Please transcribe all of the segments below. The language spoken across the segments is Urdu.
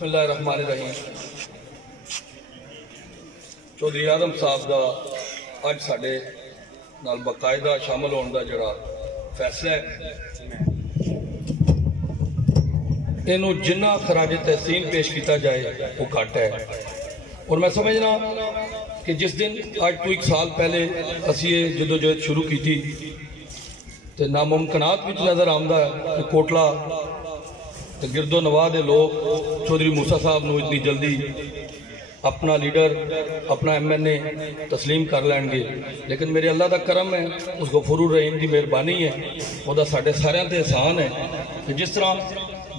بسم اللہ الرحمن الرحیم چودھری آدم صاحب دا اج ساڈے نال باقاعدہ شامل ہونے دا جڑا فیصلہ ہے اینو جنہ خراج تحسین پیش کیتا جائے وہ گھٹ ہے، اور میں سمجھنا کہ جس دن آج تو ایک سال پہلے اسی یہ جدوجہد شروع کی تھی تو ناممکنات بھی نظر آمدہ ہے کہ کوٹلا گرد و نواح دے لوگ چودھری موسیٰ صاحب نو اتنی جلدی اپنا لیڈر اپنا ایم این اے تسلیم کر لین گے، لیکن میرے اللہ دا کرم ہے، اس غفور الرحیم دی مہربانی ہے، وہ دا ساڑھے ساریاں تے احسان ہے کہ جس طرح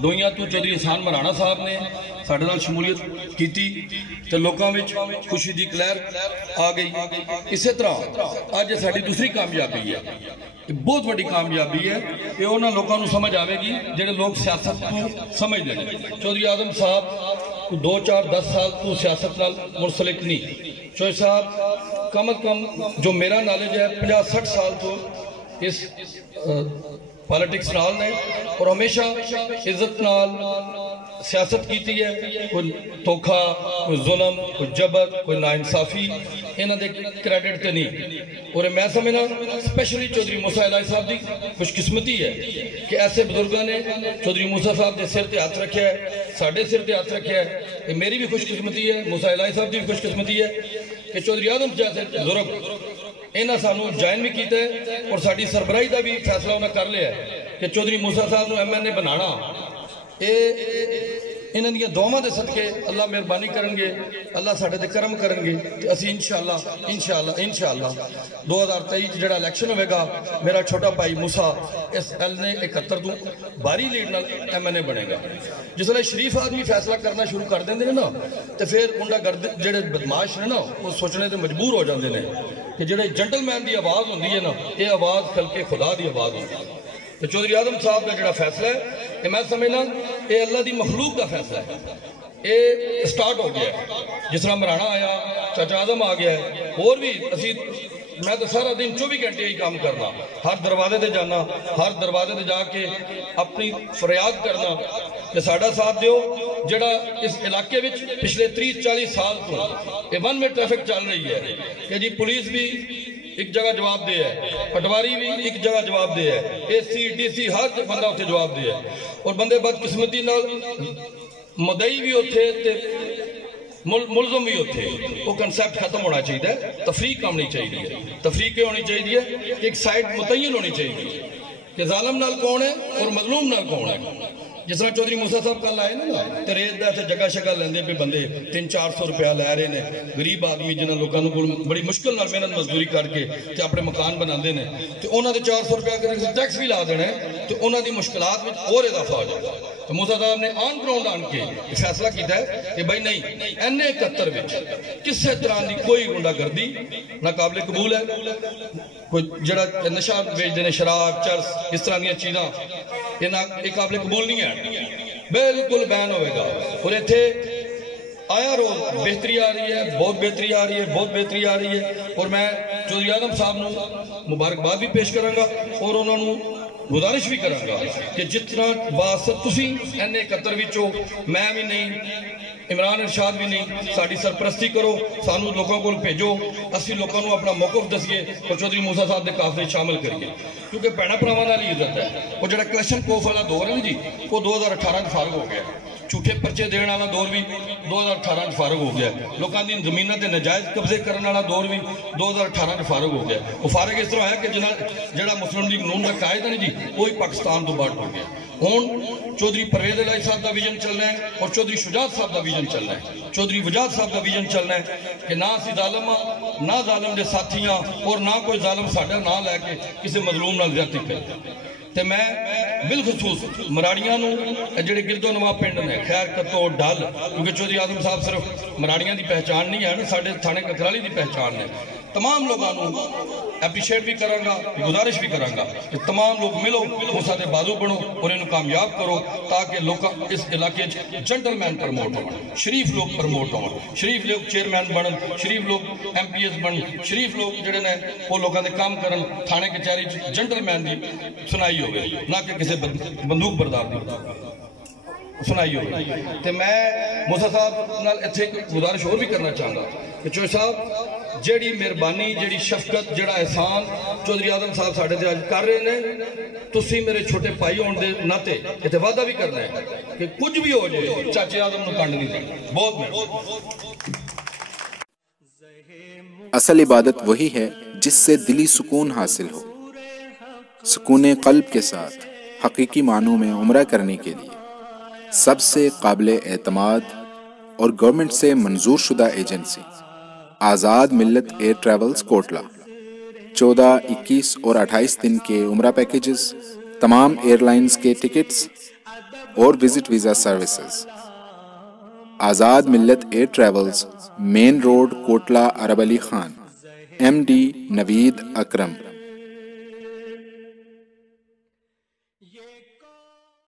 دوئیاں تو چودھری احسان مرانا صاحب نے ساڑھے نال شمولیت کیتی تے لوکاں وچ خوشی دی کلیر آ گئی، اسی طرح آج یہ ساڑھی دوسری کامیابی ہے، بہت بڑی کامیابی ہے کہ انہاں لوکاں نو سمجھ آوے گی جڑے لوگ سیاست کو سمجھ لیں۔ چودھری آدم صاحب 2-4-10 سال تو سیاست نال منسلک نہیں، چودھری صاحب کم از کم جو میرا نالج ہے 50-60 سال تو اس پالیٹکس نال نے، اور ہمیشہ عزت نال سیاست کیتی ہے، کوئی دھوکھا، کوئی ظلم، کوئی جبر، کوئی ناانصافی انہاں دے کریڈٹ تے نہیں، اور میں سمجھنا اسپیشلی چودھری موسیٰ الہی صاحب دی خوش قسمتی ہے کہ ایسے بزرگاں نے چودھری موسیٰ صاحب دے سر تے ہاتھ رکھیا ہے، ساڑھے سر تے ہاتھ رکھیا ہے، یہ میری بھی خوش قسمتی ہے، موسیٰ الہی صاحب دی بھی خوش قسمتی ہے کہ چودھری آدم جیسے بزرگ انہاں سانو جائن بھی کیتا ہے، اور ساڑھی سربراہی دا بھی فیصلہ انہاں کر لیا ہے کہ چودھری موسیٰ صاحب نو ایم این اے بنانا، انہاں دیا دعاواں دے صدقے اللہ مہربانی کرن گے، اللہ ساڑھے دے کرم کرن گے، اسی انشاءاللہ 2023 جڑا الیکشن ہوئے گا، میرا چھوٹا بھائی موسیٰ اس ایل نے 71 تو باری لیڈ نال ایم این اے بنے گا۔ جس لئے شریف آدمی فیصلہ کرنا شروع کر دیں نا تو پھر انہاں گرد جڑے بدماش نے نا وہ سوچنے تے مجبور ہو جاندے نے کہ جڑے جنٹل مین دی آواز ہوندی ہے نا، یہ آواز خلق خدا دی آواز ہوندی ہے۔ تو چودھری آدم صاحب کا جڑا فیصلہ ہے یہ میں سمجھنا یہ اللہ دی مخلوق کا فیصلہ ہے، یہ سٹارٹ ہو گیا ہے، جس طرح مرانا آیا، چاچا آدم آ گیا ہے، اور بھی میں تو سارا دن 24 گھنٹے ہی کام کرنا، ہر دروازے دے جانا، ہر دروازے دے جا کے اپنی فریاد کرنا کہ ساڑھا ساتھ دیو، جڑا اس علاقے وچ پچھلے 30-40 سال تو یہ 1 وے ٹریفک چل رہی ہے کہ جی پولیس بھی ایک جگہ جواب دے ہے، پٹواری بھی ایک جگہ جواب دے ہے، اے سی ڈی سی ہر بندہ ہوتے جواب دے ہے، اور بندے بدقسمتی نال مدعی بھی ہوتے ملزم بھی ہوتے، وہ کنسیپٹ ختم ہونا چاہیے، تفریق ہونی چاہیے، تفریق ہونی چاہیے، ایک سائٹ متعین ہونی چاہیے کہ ظالم نال کون ہے اور مظلوم نال کون ہے۔ جس طرح چودھری موسیٰ صاحب کل آئے نا تو ریت دا سے جگہ شگہ لیندے پہ بندے 300-400 روپیہ لے رہے نے، غریب آدمی جنہاں لوگوں کو بڑی مشکل نال محنت مزدوری کر کے تے اپنے مکان بناندے نے، تو انہاں دے 400 روپیہ ٹیکس بھی لا دینا ہے تو انہاں دی مشکلات میں اور اضافہ ہو جائے۔ تو موسیٰ صاحب نے آن گراؤنڈ آن کے فیصلہ کیتا ہے کہ بھائی نہیں، این 71 وچ کسی طرح دی کوئی گنڈا گردی نہ قابل قبول ہے، کوئی جڑا نشہ بیچ دینے، شراب، چرس، اس طرح دیا چیزاں یہ قابل قبول نہیں ہے، بالکل بین ہوئے گا، اور یہ تھے آیا روز بہتری آ رہی ہے، بہت بہتری آ رہی ہے، بہت بہتری آ رہی ہے، اور میں چودھری آدم صاحب نو مبارکباد بھی پیش کروں گا اور انہوں نے گزارش بھی کروں گا کہ جتنا واسط تسی این 71 وچوں میں بھی نہیں، عمران ارشاد بھی نہیں، ساڑھی سرپرستی کرو، سانو لوگوں کو بھیجو، اسی لوگوں کو اپنا موقف دسیے اور چودھری موسیٰ صاحب دے قافلے شامل کریے، کیونکہ بہنا پراواں والی عزت ہے۔ وہ جڑا کلیکشن کوف والا دور ہے نا جی، وہ 2018 میں فارغ ہو گیا، جھوٹے پرچے دین والا دور بھی 2018 میں فارغ ہو گیا، لوکاں دی زمیناں تے ناجائز قبضے کرنے والا دور بھی 2018 میں فارغ ہو گیا۔ وہ فارغ اس طرح ہے کہ جڑا مسلم لیگ نون کا قائد ہے نا جی، وہی پاکستان تو باہر ہو گیا۔ ہون چودھری پرویز الہی صاحب دا ویژن چلنا ہے اور چودھری شجاعت صاحب دا ویژن چلنا ہے، چودھری وجاہت صاحب دا ویژن چلنا ہے کہ نہ اسی ظالم نہ ظالم دے ساتھیاں اور نہ کوئی ظالم ساڈا نہ لے کے کسی مظلوم نال زیادتی کرے۔ تے میں بالخصوص مراڑیاں نو جڑے گرد و نواح پنڈ نے، خیر کتو ڈل، کیونکہ چودھری آدم صاحب صرف مراڑیاں دی پہچان نہیں ہے نا، ساڑھے تھانے ککرالی دی پہچان ہے، تمام لوگوں اپریشیٹ بھی کروں گا، گزارش بھی کروں گا کہ تمام لوگ ملو، موسیٰ دے بازو بنو اور انہوں کامیاب کرو تاکہ لوگ اس علاقے جنٹل مین پرموٹ ہوں، شریف لوگ پرموٹ ہوں، شریف لوگ چیئرمین بنن، شریف لوگ ایم پی ایس بنن، شریف لوگ جڑے نے وہ لوگوں دے کام کرن، تھانے کچہری جنٹل مین دی سنائی ہوگی، نہ کہ کسی بندوق بردار دی۔ سنائی ہوئی. تے میں موسیٰ صاحب نال اتھے گزارش اور بھی کرنا چاہوں گا کہ چوہے صاحب جیڑی مہربانی جیڑی شفقت جیڑا احسان چودھری اعظم صاحب ساڑھے تے آج کر رہے ہیں تسی میرے چھوٹے بھائی ہون دے ناتے اتنے وعدہ بھی کرنا ہے کہ کچھ بھی ہو جائے چاچے اعظم نو کنڈ نہیں دینا. بہت مہربانی. اصل عبادت وہی ہے جس سے دلی سکون حاصل ہو. سکون قلب کے ساتھ حقیقی معنوں میں عمرہ کرنے کے لیے سب سے قابل اعتماد اور گورنمنٹ سے منظور شدہ ایجنسی آزاد ملت ایئر ٹریولز کوٹلہ. 14, 21 اور 28 دن کے عمرہ پیکیجز، تمام ایئر لائنز کے ٹکٹس اور visit visa services. Azad Millat air travels, main road, Kotla, Arab Ali Khan. MD Naveed اکرم.